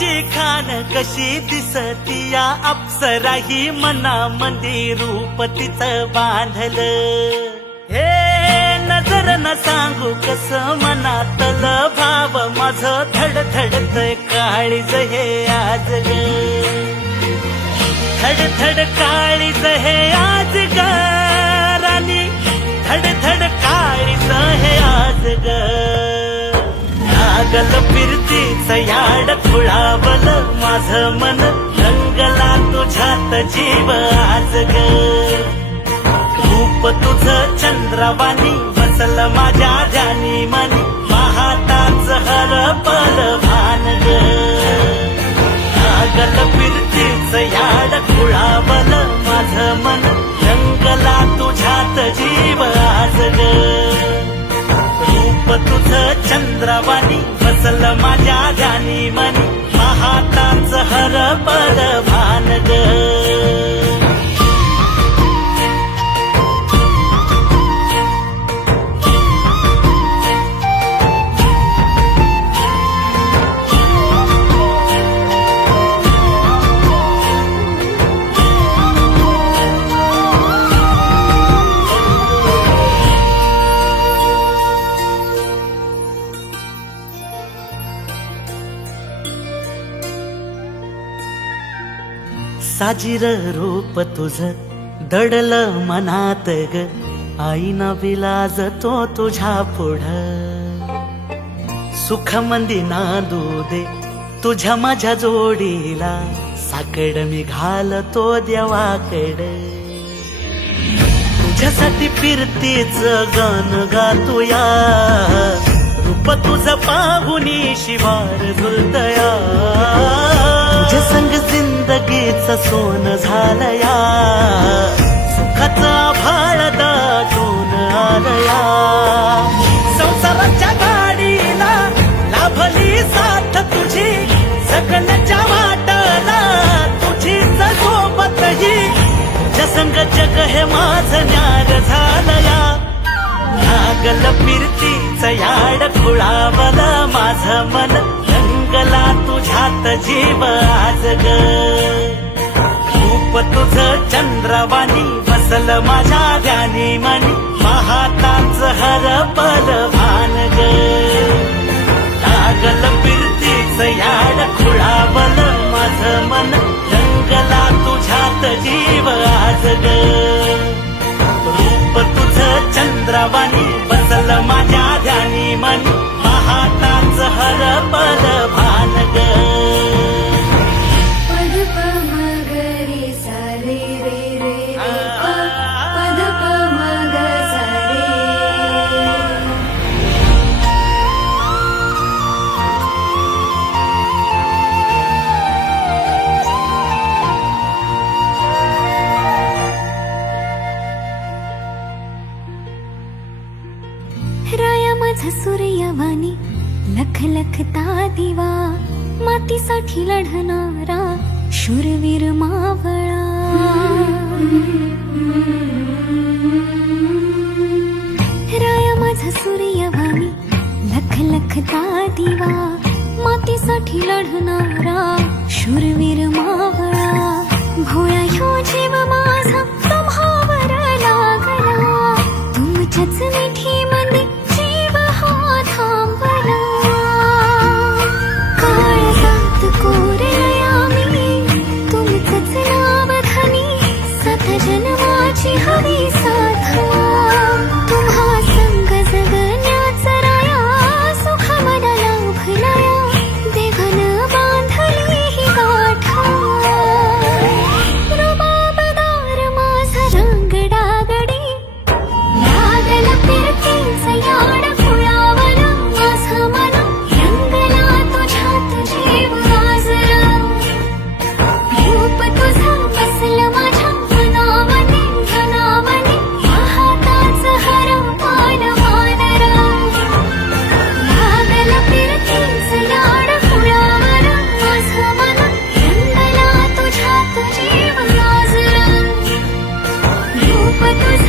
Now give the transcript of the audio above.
तुझी खान कशी दिसती या अप्सरा ही मनामंदी रूप तिचं बांधलं हे नजर न सांगू कस मनातल भाव माझं धडधडतय काळीज हे आज ग धडधड काळीज हे आज ग राणी धडधड काळीज हे आज ग लागल फिरतीच याड खुळावल माझं मन रंगला तुझ्यात जीव आज ग रूप तुझं चंद्रवाणी बसल माझ्या ध्यानी मनी पाहताच हरपल भान ग लागल फिरतीच याड खुळावल माझं मन रंगला तुझ्यात जीव आज ग रूप तुझं चंद्रवाणी बसल माझ्या ध्यानी मनी पाहताच हरपल भान ग साजीर रूप तुझं दडलं मनात ग आईना विलाज तो तुझ्या पुढं सुख मंदी नांदू दे तुझ्या माझ्या जोडीला साकड मी घालतो देवाकड तुझ्यासाठी फिरतीच गान गातोया रूप तुझं पाहुनी शिवार झुलतया तुझ्या संग जिंदगीच सोन झालया सुखाचा भाळ दाटून आलया संसाराच्या गाडीला लाभली साथ तुझी सगळ्याच्या वाटला तुझीच सोबत ही तुझ्या संग जग हे माझं न्यार झालया लागल फिरतीच याड खुळावल माझं मन रंगला तुझ्यात जीव आज ग रूप तुझं चंद्रवाणी बसल माझ्या ध्यानी मनी पाहताच हरपल भान ग लागल फिरतीच याड खुळावल माझं मन रंगला तुझ्यात जीव आज ग रूप तुझं चंद्रवाणी बसल माझ्या ध्यानी मनी पाहताच हरपल भान ग पद प म ग रे सा रे रे रे रे प पद प म ग सा रे राया माझा सूर्यवाणी लख लखता दिवा मातीसाठी लढणारा शूरवीर मावळा राया माझा सूर्यवाणी लख लखता दिवा मातीसाठी लढणारा शूरवीर मावळा भोळा ह्यो जीव माझा तुम्हावर लागला तुमच्याच मिठी मध्ये जीव हा थांबला काळजात कोरया मी तुमचंच नाव धनी सात जन्माची हवी साथ तुम्हा संग जगण्याच राया सुख मला लाभलया देवान बांधली ही गाठ रुबाबदार माझा रंगडा गडी लागल फिरतीच याड खुळावल माझं मन रंगला तुझ्यात जीव गाजला रूप तुझं बसलं माझ्या मनामध्ये धनामध्ये पाहताच हरपाल वानरा लागल फिरतीच याड खुळावल माझं मन रंगला तुझ्यात जीव गाजला रूप तुझं